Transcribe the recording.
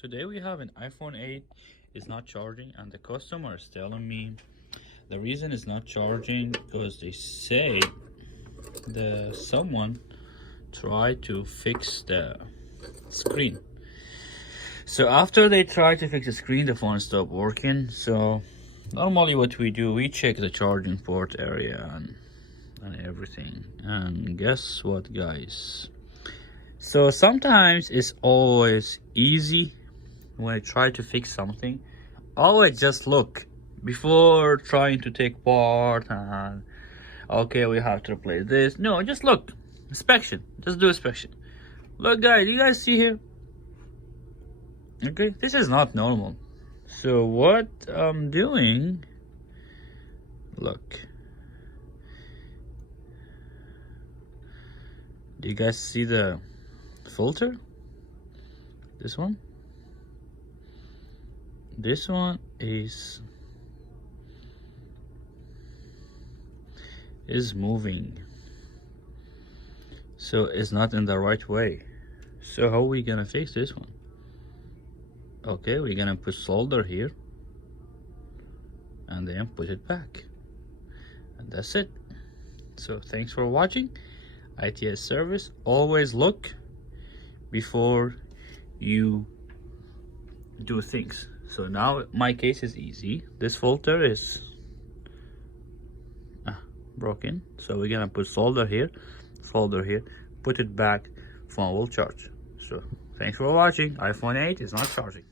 Today we have an iPhone 8 is not charging, and the customer is telling me the reason it's not charging because they say someone tried to fix the screen. So after they try to fix the screen, the phone stopped working. So normally what we do, we check the charging port area and everything. And guess what, guys? So sometimes it's always easy when I try to fix something. Always just look before trying to take part and okay, we have to replace this. No, just look. Inspection. Just do inspection. Look, guys, you guys see here? Okay, this is not normal. So what I'm doing, look. Do you guys see the filter? This one? This one is moving, so it's not in the right way. So how are we gonna fix this one? Okay, we're gonna put solder here and then put it back, and that's it. So thanks for watching ITS service. Always look before you do things. So now my case is easy. This filter is broken, so we're gonna put solder here, put it back, phone will charge. So thanks for watching. iPhone 8 is not charging.